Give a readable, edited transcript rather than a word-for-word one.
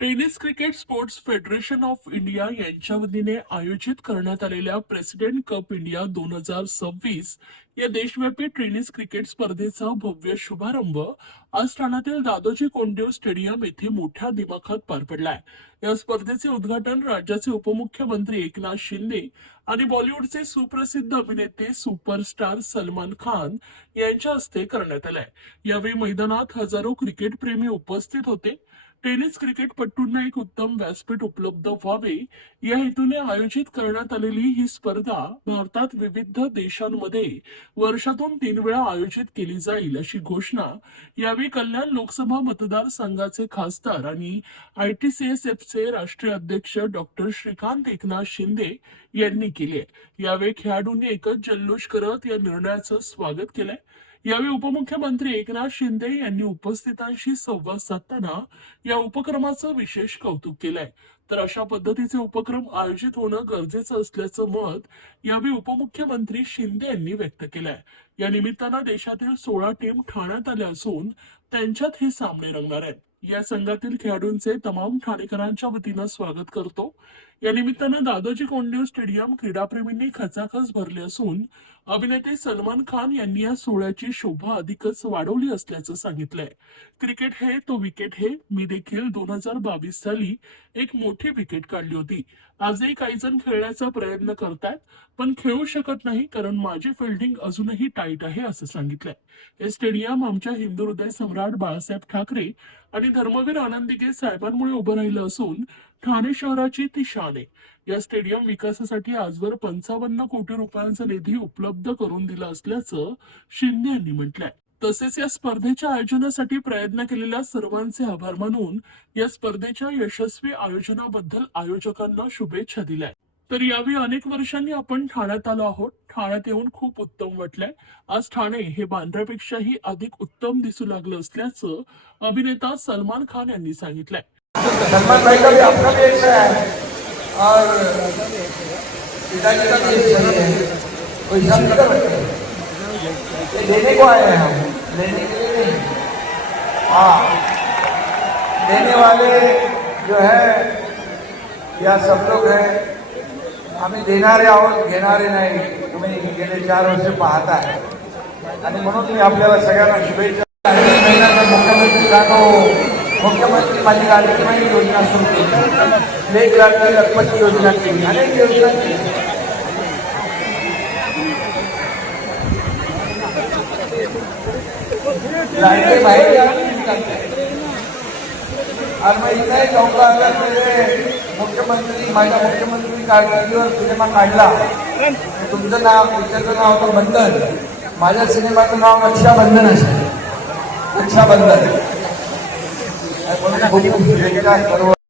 Tennis cricket sports federation of India यांच्या वतीने आयोजित करण्यात आलेल्या प्रेसिडेंट कप इंडिया 2026 या देशव्यापी टेनिस क्रिकेट स्पर्धेचा भव्य शुभारंभ आज ठाण्यातील दादोजी कोंडदेव स्टेडियम येथे मोठ्या दिमाखात पार पडलाय। या स्पर्धेचे उद्घाटन राज्याचे उपमुख्यमंत्री एकनाथ शिंदे आणि बॉलिवूडचे सुप्रसिद्ध अभिनेते सुपरस्टार सलमान खान यांच्या हस्ते करण्यात आलंय। यावेळी मैदानात हजारो क्रिकेट प्रेमी उपस्थित होते। टेनिस क्रिकेटपटूंना एक उत्तम व्यासपीठ उपलब्ध व्हावे या हेतूने आयोजित करण्यात आलेली ही स्पर्धा भारतात विविध देशांमध्ये वर्षातून 3 वेळा आयोजित केली जाईल अशी घोषणा यावेळी कल्याण लोकसभा मतदारसंघाचे खासदार आणि ITCSFचे राष्ट्रीय अध्यक्ष डॉक्टर श्रीकांत एकनाथ शिंदे यांनी केली आहे। यावेळी खेळाडूंनी एकच जल्लोष करत या निर्णयाचं स्वागत केलंय। यावेळी उपमुख्यमंत्री एकनाथ शिंदे यांनी उपस्थितांशी संवाद साधताना या उपक्रमाचं विशेष कौतुक केलंय। तर अशा पद्धतीचे उपक्रम आयोजित होणं गरजेचं असल्याचं मत यावेळी उपमुख्यमंत्री शिंदे यांनी व्यक्त केलंय। या निमित्तानं देशातील 16 टीम ठाण्यात आल्या असून त्यांच्यात हे सामने रंगणार आहेत। या संघातील खेळाडूंचे तमाम ठाणेकरांच्या वतीनं स्वागत करतो। या निमित्तानं दादोजी कोंडदेव स्टेडियम क्रीडाप्रेमींनी खचाखच भरले असून अभिनेते सलमान खान यांनी या सोहळ्याची शोभा अधिकच वाढवली असल्याचं सांगितलंय। क्रिकेट हे तो विकेट हे, मी देखील 2022 साली एक मोठी विकेट काढली होती। आजही काही जण खेळण्याचा प्रयत्न करतायत पण खेळू शकत नाही कारण माझी फिल्डिंग अजूनही टाईट आहे असं सांगितलंय। हे स्टेडियम आमच्या हिंदू हृदय सम्राट बाळासाहेब ठाकरे आणि धर्मवीर आनंदीगे साहेबांमुळे उभं राहिलं असून ठाणे शहराची ती शान आहे। या स्टेडियम विकासासाठी आजवर 55 कोटी रुपयांचा निधी उपलब्ध करून दिला असल्याचं शिंदे यांनी म्हटलंय। तसेच या स्पर्धेच्या आयोजनासाठी प्रयत्न केलेल्या सर्वांचे आभार मानून या स्पर्धेच्या यशस्वी आयोजनाबद्दल आयोजकांना शुभेच्छा दिल्या। तर यावेळी अनेक वर्षांनी आपण ठाण्यात आलो आहोत। ठाण्यात येऊन खूप उत्तम वाटलंय। आज ठाणे हे बांद्र्यापेक्षाही अधिक उत्तम दिसू लागलं असल्याचं अभिनेता सलमान खान यांनी सांगितलंय। सलमान भाई का भी अपना भी एक है और पिताजी का भी एक है। कोई शब्द कर लेने को आए हैं हम, लेने के लिए नहीं। हाँ, देने वाले जो है या सब लोग हैं, आम्ही देणारे आहोत, घेणारे नाही। तुम्ही गेले 4 वर्ष पाहता आहे आणि म्हणून मी आपल्याला सगळ्यांना शुभेच्छा। महिन्यात मुख्यमंत्री राहतो। मुख्यमंत्री माझी लाडकी बहीण योजना सुरू केली, एक लाडकी लखपती योजना केली, अनेक योजना केली। लाडके भाई और मैं इतना ही कहूँगा, अगर मेरे मुख्यमंत्री माझ्या मुख्यमंत्री कारकिर्दीवर सिनेमा काढला, तुमचं नाव पिक्चरचं नाव होतं बंधन, माझ्या सिनेमाचं नाव रक्षाबंधन असेल। रक्षाबंधन